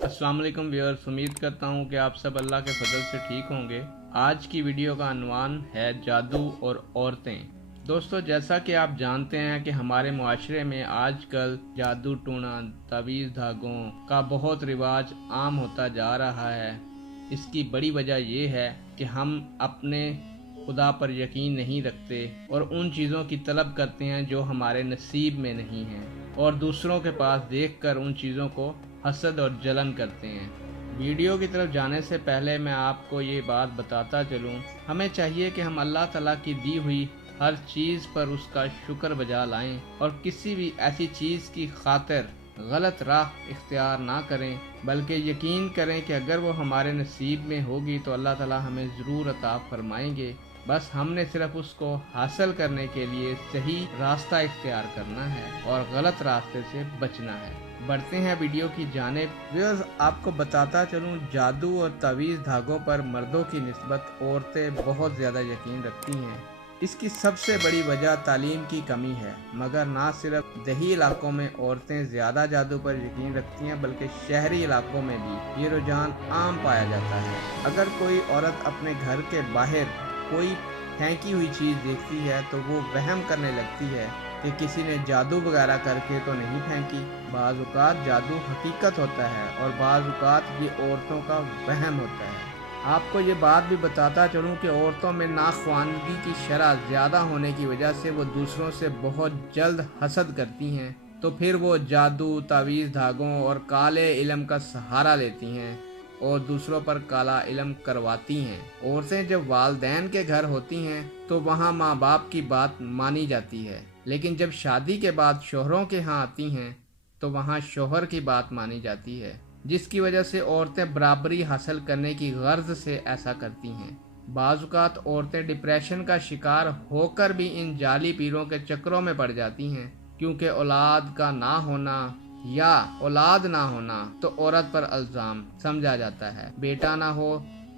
अस्सलाम वालेकुम व्यूअर्स, उम्मीद करता हूँ कि आप सब अल्लाह के फजल से ठीक होंगे। आज की वीडियो का अनवान है जादू और औरतें। दोस्तों, जैसा कि आप जानते हैं कि हमारे मुआशरे में आजकल जादू टूना, तावीज़ धागों का बहुत रिवाज आम होता जा रहा है। इसकी बड़ी वजह यह है कि हम अपने खुदा पर यकीन नहीं रखते और उन चीज़ों की तलब करते हैं जो हमारे नसीब में नहीं हैं, और दूसरों के पास देखकर उन चीज़ों को हसद और जलन करते हैं। वीडियो की तरफ जाने से पहले मैं आपको ये बात बताता चलूँ, हमें चाहिए कि हम अल्लाह ताला की दी हुई हर चीज़ पर उसका शुक्र बजा लाएं और किसी भी ऐसी चीज़ की खातिर गलत राह इख्तियार ना करें, बल्कि यकीन करें कि अगर वो हमारे नसीब में होगी तो अल्लाह ताला हमें ज़रूर अता फरमाएंगे। बस हमने सिर्फ उसको हासिल करने के लिए सही रास्ता इख्तियार करना है और गलत रास्ते से बचना है। बढ़ते हैं वीडियो की जानिब। व्यूअर्स, आपको बताता चलूँ, जादू और तावीज़ धागों पर मर्दों की निस्बत औरतें बहुत ज़्यादा यकीन रखती हैं। इसकी सबसे बड़ी वजह तालीम की कमी है, मगर ना सिर्फ देही इलाकों में औरतें ज़्यादा जादू पर यकीन रखती हैं, बल्कि शहरी इलाकों में भी ये रुझान आम पाया जाता है। अगर कोई औरत अपने घर के बाहर कोई फेंकी हुई चीज़ देखती है तो वो वहम करने लगती है कि किसी ने जादू वगैरह करके तो नहीं फेंकी। बाज़ औक़ात जादू हकीकत होता है और बाज़ औक़ात ये औरतों का वहम होता है। आपको ये बात भी बताता चलूँ कि औरतों में नाख्वानगी की शरह ज़्यादा होने की वजह से वो दूसरों से बहुत जल्द हसद करती हैं, तो फिर वो जादू, तावीज़ धागों और काले इल्म का सहारा लेती हैं और दूसरों पर काला इल्म करवाती हैं। औरतें जब वालदैन के घर होती हैं तो वहाँ माँ बाप की बात मानी जाती है, लेकिन जब शादी के बाद शोहरों के यहाँ आती हैं तो वहाँ शोहर की बात मानी जाती है, जिसकी वजह से औरतें बराबरी हासिल करने की गर्ज से ऐसा करती हैं। बाज़ औक़ात औरतें डिप्रेशन का शिकार होकर भी इन जाली पीरों के चक्रों में पड़ जाती हैं, क्योंकि औलाद का ना होना या औलाद ना होना तो औरत पर इल्ज़ाम समझा जाता है। बेटा ना हो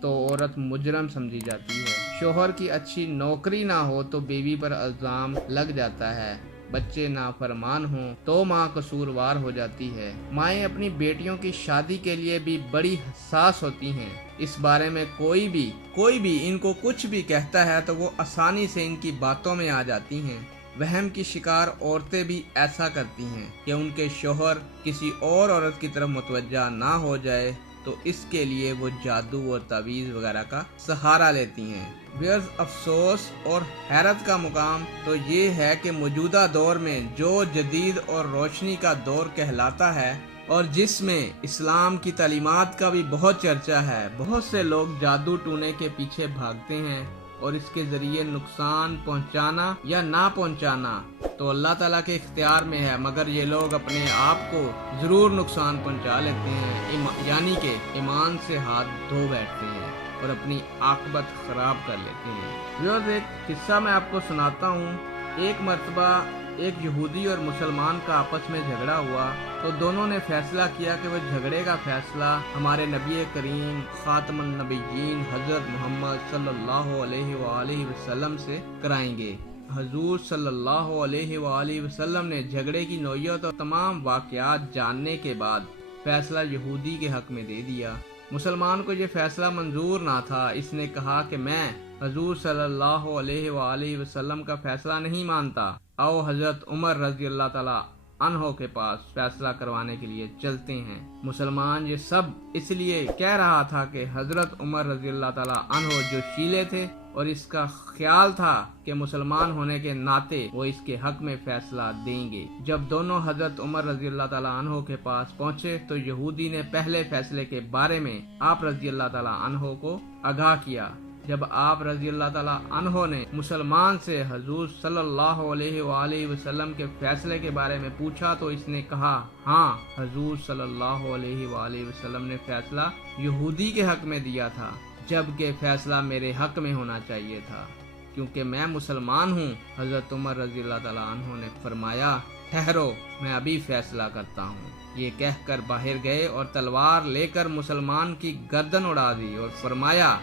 तो औरत मुजरम समझी जाती है। शोहर की अच्छी नौकरी ना हो तो बीवी पर इल्ज़ाम लग जाता है। बच्चे नाफरमान हों तो माँ कसूरवार हो जाती है। माएँ अपनी बेटियों की शादी के लिए भी बड़ी हसास होती हैं। इस बारे में कोई भी इनको कुछ भी कहता है तो वो आसानी से इनकी बातों में आ जाती हैं। वहम की शिकार औरतें भी ऐसा करती हैं कि उनके शोहर किसी और औरत की तरफ मुतवज्जा ना हो जाए, तो इसके लिए वो जादू और तावीज़ वगैरह का सहारा लेती हैं। व्यूअर्स, अफसोस और हैरत का मुकाम तो ये है कि मौजूदा दौर में जो जदीद और रोशनी का दौर कहलाता है और जिसमें इस्लाम की तालीमात का भी बहुत चर्चा है, बहुत से लोग जादू टूने के पीछे भागते हैं और इसके ज़रिए नुकसान पहुंचाना या ना पहुंचाना तो अल्लाह ताला के इख्तियार में है, मगर ये लोग अपने आप को ज़रूर नुकसान पहुंचा लेते हैं, यानी कि ईमान से हाथ धो बैठते हैं और अपनी आक़िबत ख़राब कर लेते हैं। व्यूअर्स, एक किस्सा मैं आपको सुनाता हूँ। एक मर्तबा एक यहूदी और मुसलमान का आपस में झगड़ा हुआ, तो दोनों ने फैसला किया कि वह झगड़े का फैसला हमारे नबी करीम खातमुन नबिय्यीन हज़रत मोहम्मद सल्लल्लाहु अलैहि वसल्लम से कराएंगे। हजूर सल्लल्लाहु अलैहि वसल्लम ने झगड़े की नौइयत और तमाम वाक़यात जानने के बाद फैसला यहूदी के हक में दे दिया। मुसलमान को ये फैसला मंजूर ना था। इसने कहा कि मैं हजूर सल्लल्लाहु अलैहि वसल्लम का फैसला नहीं मानता, आओ हजरत उमर रज़ी अल्लाह ताला अन्हो के पास फैसला करवाने के लिए चलते हैं। मुसलमान ये सब इसलिए कह रहा था कि हजरत उमर रज़ी अल्लाह ताला अन्हो जो शीले थे और इसका ख्याल था कि मुसलमान होने के नाते वो इसके हक में फैसला देंगे। जब दोनों हजरत उमर रज़ी अल्लाह ताला अन्हो के पास पहुंचे तो यहूदी ने पहले फैसले के बारे में आप रज़ी अल्लाह ताला अन्हो को आगाह किया। जब आप रज़ी अल्लाह ताला अन्हो ने मुसलमान से हजूर सल्लल्लाहु अलैहि वसल्लम के फैसले के बारे में पूछा तो इसने कहा, हाँ, हजूर सल्लल्लाहु अलैहि वसल्लम ने फैसला यहूदी के हक में दिया था, जबकि फैसला मेरे हक में होना चाहिए था, क्योंकि मैं मुसलमान हूँ। हजरत उमर रज़ी अल्लाह ताला अन्हो ने फरमाया, ठहरो, मैं अभी फैसला करता हूँ। ये कहकर बाहर गए और तलवार लेकर मुसलमान की गर्दन उड़ा दी और फरमाया,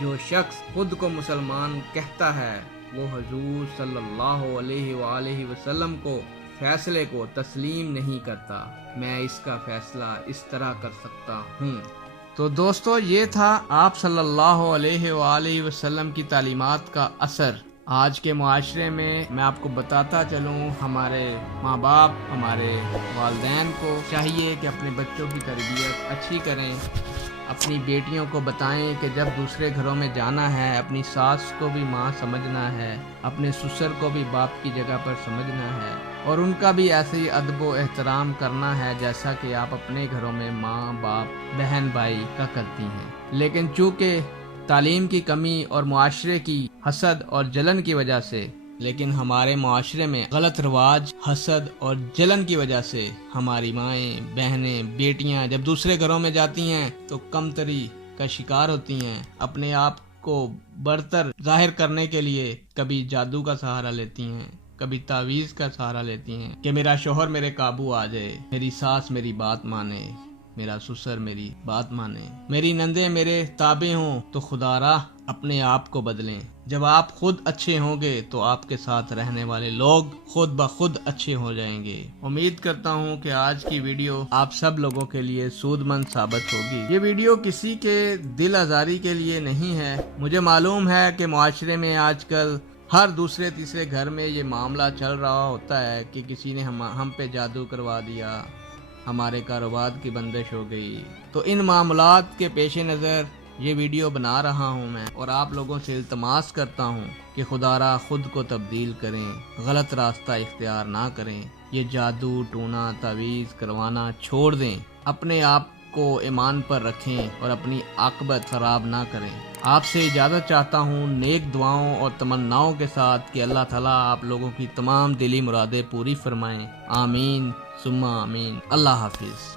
जो शख्स खुद को मुसलमान कहता है वो हजूर सल्लल्लाहु अलैहि वसल्लम को फैसले को तस्लीम नहीं करता, मैं इसका फैसला इस तरह कर सकता हूँ। तो दोस्तों, ये था आप सल्लल्लाहु अलैहि वसल्लम की तालीमात का असर आज के मुआशरे में। मैं आपको बताता चलूँ, हमारे माँ बाप, हमारे वालिदैन को चाहिए कि अपने बच्चों की तरबियत अच्छी करें, अपनी बेटियों को बताएं कि जब दूसरे घरों में जाना है अपनी सास को भी माँ समझना है, अपने ससुर को भी बाप की जगह पर समझना है और उनका भी ऐसे ही अदब व एहतराम करना है जैसा कि आप अपने घरों में माँ बाप बहन भाई का करती हैं। लेकिन चूँकि तालीम की कमी और मुआशरे की हसद और जलन की वजह से, लेकिन हमारे मुआशरे में गलत रवाज, हसद और जलन की वजह से हमारी माएँ बहनें बेटियां जब दूसरे घरों में जाती हैं तो कमतरी का शिकार होती हैं। अपने आप को बरतर जाहिर करने के लिए कभी जादू का सहारा लेती हैं, कभी तावीज़ का सहारा लेती हैं कि मेरा शोहर मेरे काबू आ जाए, मेरी सास मेरी बात माने, मेरा ससुर मेरी बात माने, मेरी नंदे मेरे ताबे हों, तो खुदारा अपने आप को बदलें। जब आप खुद अच्छे होंगे तो आपके साथ रहने वाले लोग खुद ब खुद अच्छे हो जाएंगे। उम्मीद करता हूं कि आज की वीडियो आप सब लोगों के लिए सूदमंद साबित होगी। ये वीडियो किसी के दिल आजारी के लिए नहीं है। मुझे मालूम है कि मुआशरे में आजकल हर दूसरे तीसरे घर में ये मामला चल रहा होता है कि किसी ने हम पे जादू करवा दिया, हमारे कारोबार की बंदिश हो गई। तो इन मामलात के पेश नज़र ये वीडियो बना रहा हूँ मैं, और आप लोगों से इल्तमास करता हूँ कि खुदारा खुद को तब्दील करें, गलत रास्ता इख्तियार ना करें, ये जादू टूना तावीज़ करवाना छोड़ दें, अपने आप को ईमान पर रखें और अपनी आकबत खराब ना करें। आपसे इजाज़त चाहता हूँ नेक दुआओं और तमन्नाओं के साथ कि अल्लाह ताला आप लोगों की तमाम दिली मुरादें पूरी फरमाएं। आमीन सुम्मा आमीन। अल्लाह हाफिज़।